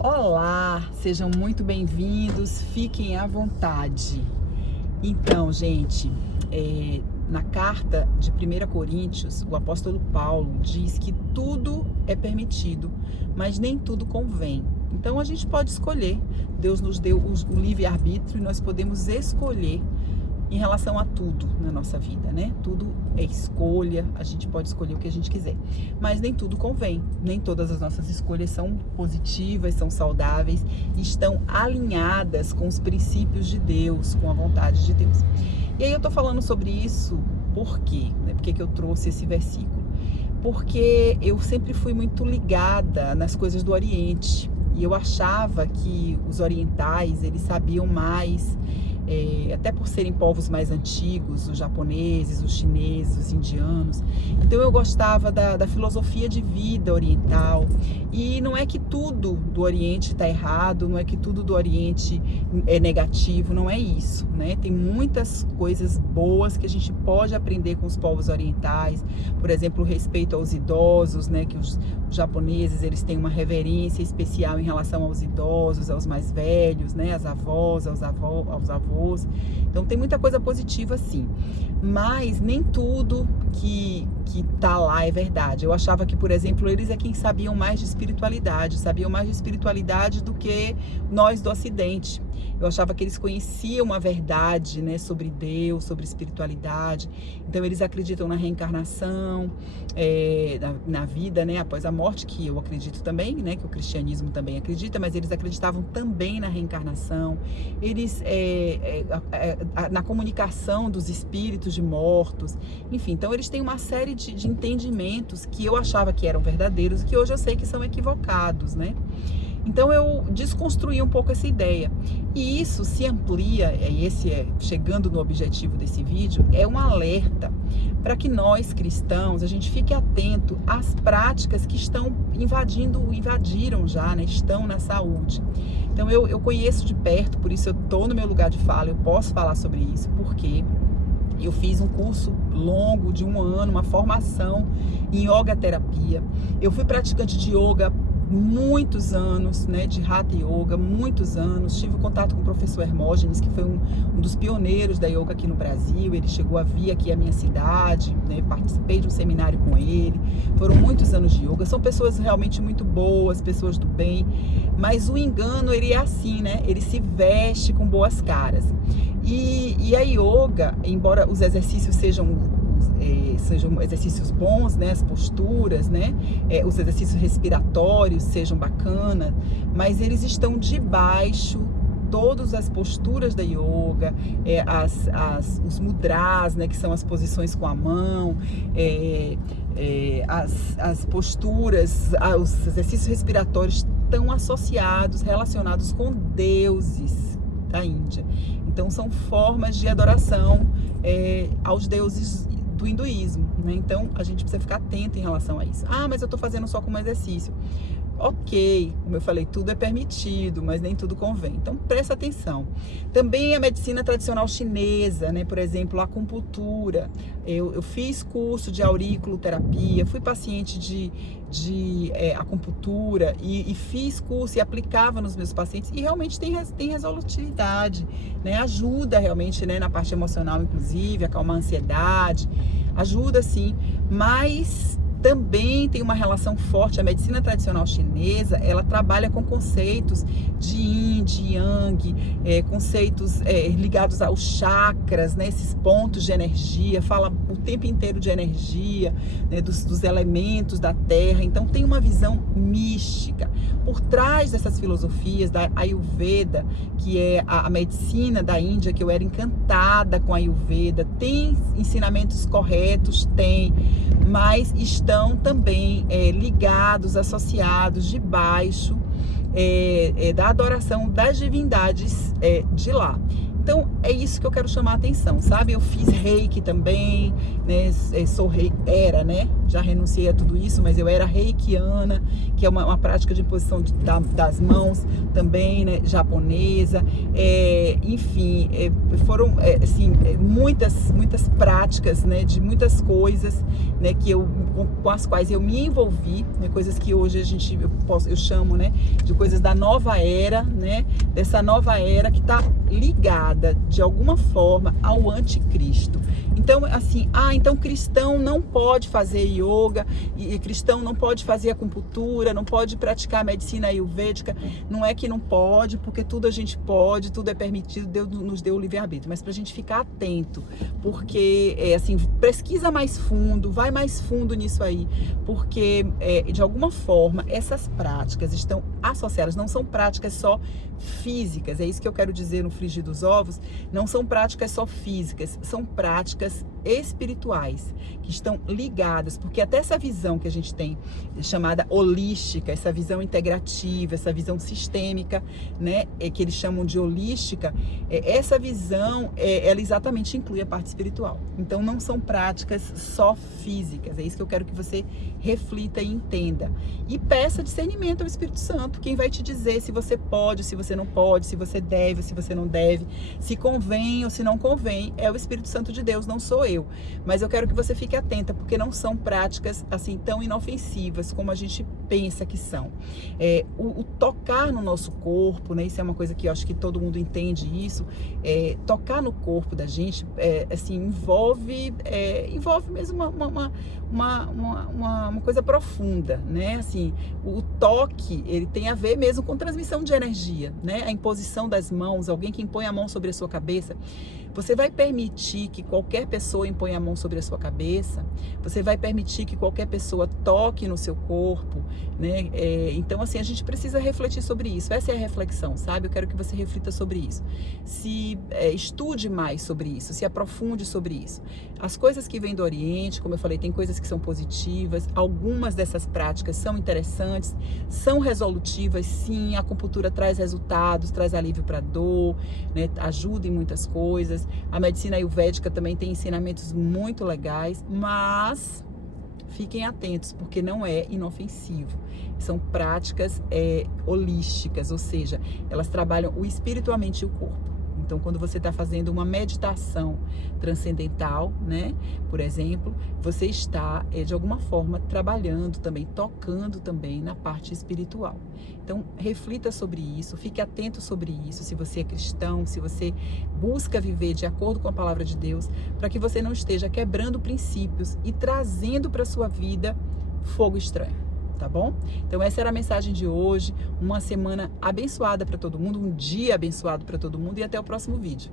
Olá, sejam muito bem-vindos, fiquem à vontade. Então, gente, na carta de 1 Coríntios, o apóstolo Paulo diz que tudo é permitido, mas nem tudo convém. Então, a gente pode escolher. Deus nos deu o livre-arbítrio e nós podemos escolher em relação a tudo na nossa vida, né? Tudo é escolha, a gente pode escolher o que a gente quiser, mas nem tudo convém, nem todas as nossas escolhas são positivas, são saudáveis, estão alinhadas com os princípios de Deus, com a vontade de Deus. E aí eu tô falando sobre isso, por quê? Por que eu trouxe esse versículo? Porque eu sempre fui muito ligada nas coisas do Oriente, e eu achava que os orientais, eles sabiam mais, até por serem povos mais antigos, os japoneses, os chineses, os indianos. Então eu gostava da filosofia de vida oriental. E não é que tudo do Oriente está errado, não é que tudo do Oriente é negativo, não é isso, né? Tem muitas coisas boas que a gente pode aprender com os povos orientais. Por exemplo, o respeito aos idosos, né? Que os japoneses, eles têm uma reverência especial em relação aos idosos, aos mais velhos, né? Às avós, aos avós. Então tem muita coisa positiva, sim, mas nem tudo que tá lá é verdade. Eu achava que, por exemplo, eles é quem sabiam mais de espiritualidade do que nós do Ocidente. Eu achava que eles conheciam a verdade, né, sobre Deus, sobre espiritualidade. Então eles acreditam na reencarnação, na vida, né, após a morte, que eu acredito também, né, que o cristianismo também acredita, mas eles acreditavam também na reencarnação. Eles na comunicação dos espíritos de mortos, enfim. Então eles têm uma série de entendimentos que eu achava que eram verdadeiros e que hoje eu sei que são equivocados, né? Então eu desconstruí um pouco essa ideia. E isso se amplia, chegando no objetivo desse vídeo, é um alerta para que nós cristãos, a gente fique atento às práticas que invadiram já, né? Estão na saúde. Então eu conheço de perto, por isso eu estou no meu lugar de fala, eu posso falar sobre isso, porque eu fiz um curso longo de 1 ano, uma formação em yoga terapia. Eu fui praticante de yoga muitos anos, né, de Hatha Yoga, muitos anos. Tive contato com o professor Hermógenes, que foi um dos pioneiros da yoga aqui no Brasil. Ele chegou a vir aqui à minha cidade, né, participei de um seminário com ele. Foram muitos anos de yoga. São pessoas realmente muito boas, pessoas do bem, mas o engano, ele é assim, né? Ele se veste com boas caras. E a yoga, embora os exercícios sejam exercícios bons, né, as posturas, né, os exercícios respiratórios sejam bacanas, mas eles estão debaixo, todas as posturas da yoga, os mudras, né, que são as posições com a mão, as posturas, os exercícios respiratórios estão associados, relacionados com deuses da Índia. Então são formas de adoração aos deuses do hinduísmo, né? Então a gente precisa ficar atento em relação a isso. Ah, mas eu estou fazendo só como exercício. Ok, como eu falei, tudo é permitido, mas nem tudo convém. Então presta atenção. Também a medicina tradicional chinesa, né? Por exemplo, a acupuntura. Eu fiz curso de auriculoterapia, fui paciente de acupuntura e fiz curso e aplicava nos meus pacientes e realmente tem resolutividade, né? Ajuda realmente, né, na parte emocional, inclusive, acalmar a ansiedade, ajuda sim, mas também tem uma relação forte. A medicina tradicional chinesa, ela trabalha com conceitos de yin, de yang, conceitos ligados aos chakras, né, esses pontos de energia, fala o tempo inteiro de energia, né, dos elementos da terra. Então tem uma visão mística. Por trás dessas filosofias da Ayurveda, que é a medicina da Índia, que eu era encantada com a Ayurveda, tem ensinamentos corretos, tem, mas estão também ligados, associados, debaixo da adoração das divindades de lá. Então é isso que eu quero chamar a atenção, sabe? Eu fiz reiki também, né? Sou reiki, já renunciei a tudo isso, mas eu era reikiana, que é uma prática de imposição das mãos também, né, japonesa, enfim, foram assim, muitas práticas, né, de muitas coisas, né, com as quais eu me envolvi, né, coisas que hoje eu chamo, né, de coisas da nova era, né, dessa nova era que está ligada de alguma forma ao anticristo. Então, assim, então cristão não pode fazer yoga, e cristão não pode fazer acupuntura, não pode praticar medicina ayurvédica. Não é que não pode, porque tudo a gente pode, tudo é permitido, Deus nos deu o livre-arbítrio, mas pra gente ficar atento, porque, assim, pesquisa mais fundo, vai mais fundo nisso aí, porque, de alguma forma, essas práticas estão associadas, não são práticas só físicas, é isso que eu quero dizer no frigir dos ovos, não são práticas só físicas, são práticas espirituais, que estão ligadas, porque até essa visão que a gente tem, chamada holística, essa visão integrativa, essa visão sistêmica, né, que eles chamam de holística, essa visão, ela exatamente inclui a parte espiritual. Então não são práticas só físicas, é isso que eu quero que você reflita e entenda. E peça discernimento ao Espírito Santo, quem vai te dizer se você pode, se você não pode, se você deve, se você não deve, se convém ou se não convém, é o Espírito Santo de Deus, não sou eu. Mas eu quero que você fique atenta, porque não são práticas assim tão inofensivas como a gente pensa que são. O tocar no nosso corpo, né, isso é uma coisa que eu acho que todo mundo entende isso, tocar no corpo da gente, assim, envolve mesmo uma coisa profunda, né? Assim, o toque, ele tem a ver mesmo com transmissão de energia, né? A imposição das mãos, alguém que impõe a mão sobre a sua cabeça. Você vai permitir que qualquer pessoa imponha a mão sobre a sua cabeça? Você vai permitir que qualquer pessoa toque no seu corpo, né? Então, assim, a gente precisa refletir sobre isso. Essa é a reflexão, sabe? Eu quero que você reflita sobre isso. Estude mais sobre isso, se aprofunde sobre isso. As coisas que vêm do Oriente, como eu falei, tem coisas que são positivas, algumas dessas práticas são interessantes, são resolutivas, sim, a acupuntura traz resultados, traz alívio para dor, né? Ajuda em muitas coisas. A medicina ayurvédica também tem ensinamentos muito legais, mas fiquem atentos, porque não é inofensivo. São práticas holísticas, ou seja, elas trabalham o espírito, a mente e o corpo. Então, quando você está fazendo uma meditação transcendental, né, por exemplo, você está, de alguma forma, trabalhando também, tocando também na parte espiritual. Então, reflita sobre isso, fique atento sobre isso, se você é cristão, se você busca viver de acordo com a palavra de Deus, para que você não esteja quebrando princípios e trazendo para a sua vida fogo estranho. Tá bom? Então essa era a mensagem de hoje, uma semana abençoada para todo mundo, um dia abençoado para todo mundo e até o próximo vídeo.